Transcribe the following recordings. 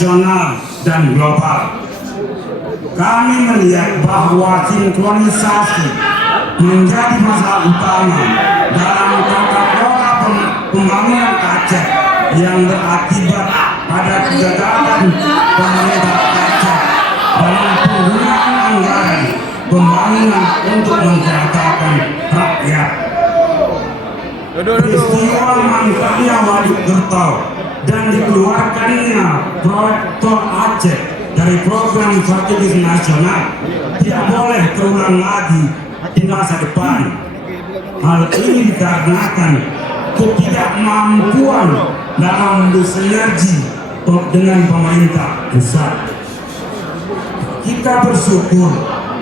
nasional dan global. Kami melihat bahwa sinkronisasi menjadi masalah utama dalam tata kelola pembangunan Aceh yang berakibat pada kegagalan pemerintah Aceh dalam penggunaan anggaran pembangunan untuk mensejahterakan rakyat. Peristiwa mangkanya Waduk Kerto dan dikeluarkannya proyek Tol Aceh dari program strategis nasional tidak boleh terulang lagi di masa depan. Hal ini dikarenakan ketidakmampuan dalam bersinergi dengan pemerintah pusat. Kita bersyukur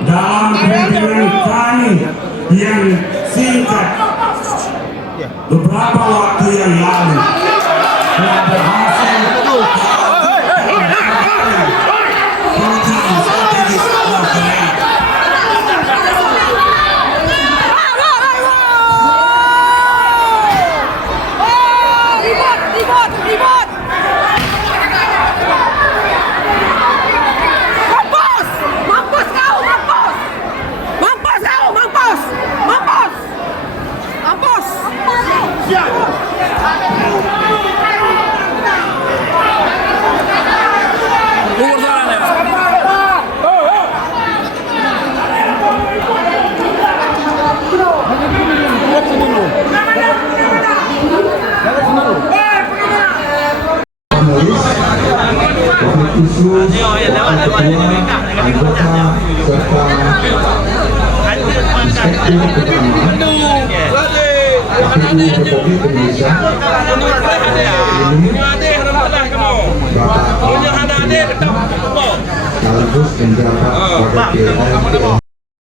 dalam pemimpinan kami yang singkat beberapa waktu yang lalu telah berhasil program strategis nasional. Sekaligus menjabat pada PLN